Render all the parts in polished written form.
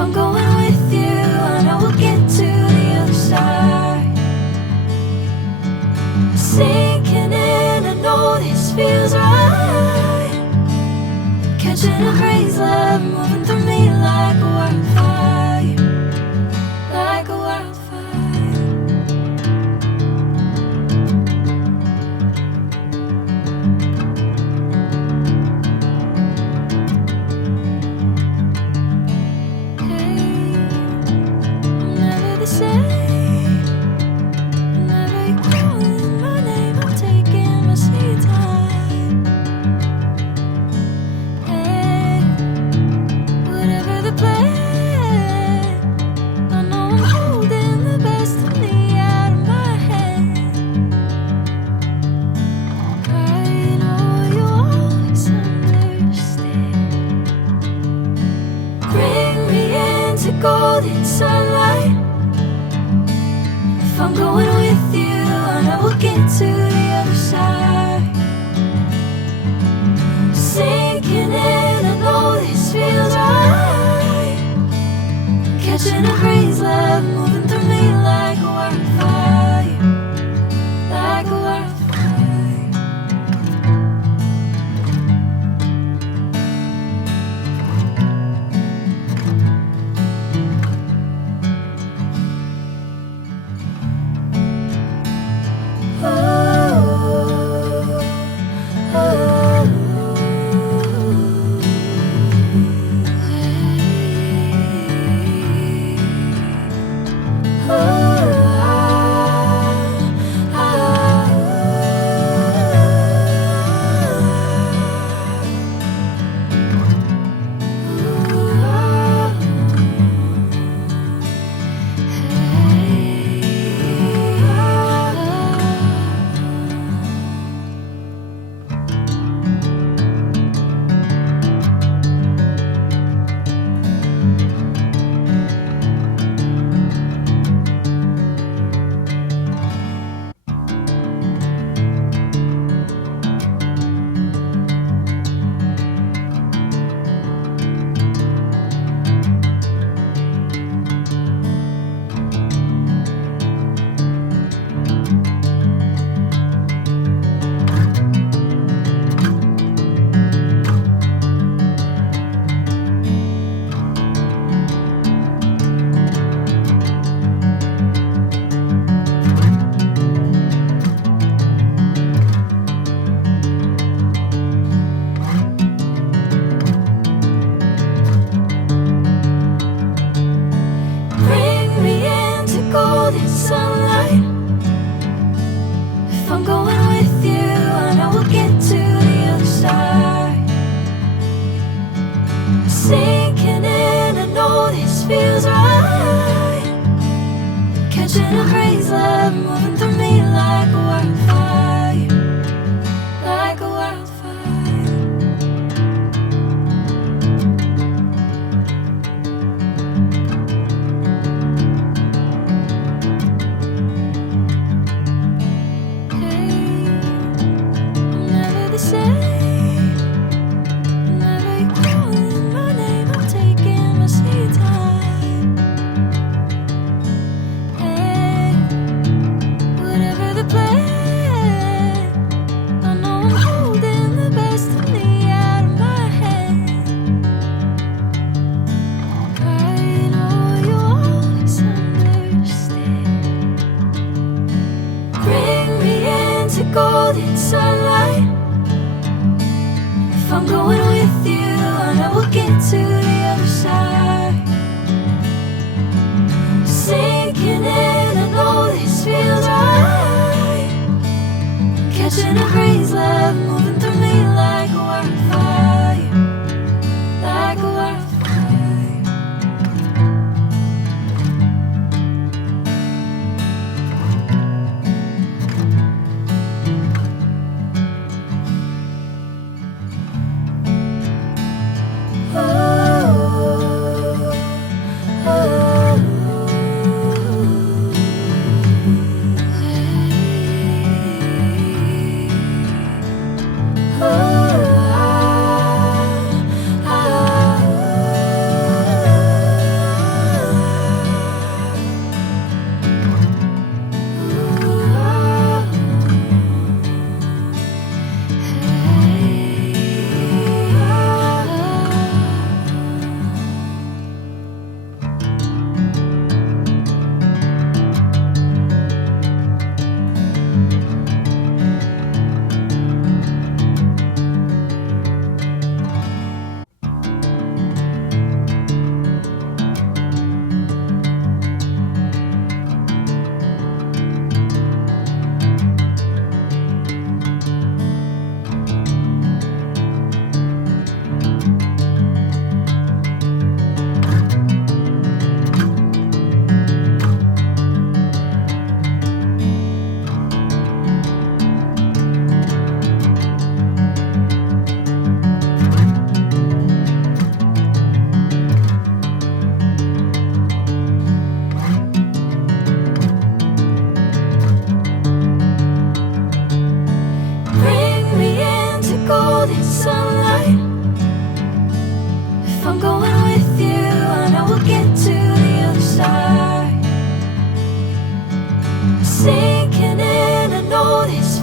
I'm going with you, I know we'll get to the other side. Sinking in, I know this feels right. Catching a crazy love, moving through me like a wildfire, like a wildfire. Golden sunlight. If I'm going with you, I know we'll get to the other side. Sinking in, I know this feels right. Catching a crazy love, moving through me like a wildfire, like a wildfire. Catching a crazy love, moving through me like a wildfire, like a wildfire. Hey, I'm never the same. Whenever you're calling my name, I'm taking my sweet time. Golden sunlight. If I'm going with you, I know we'll get to the other side. Sinking in, I know this feels right. Catching a crazy love, moving through me like a wildfire, like a wildfire. Oh.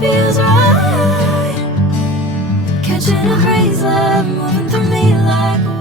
feels right. Catching a breeze, love moving through me like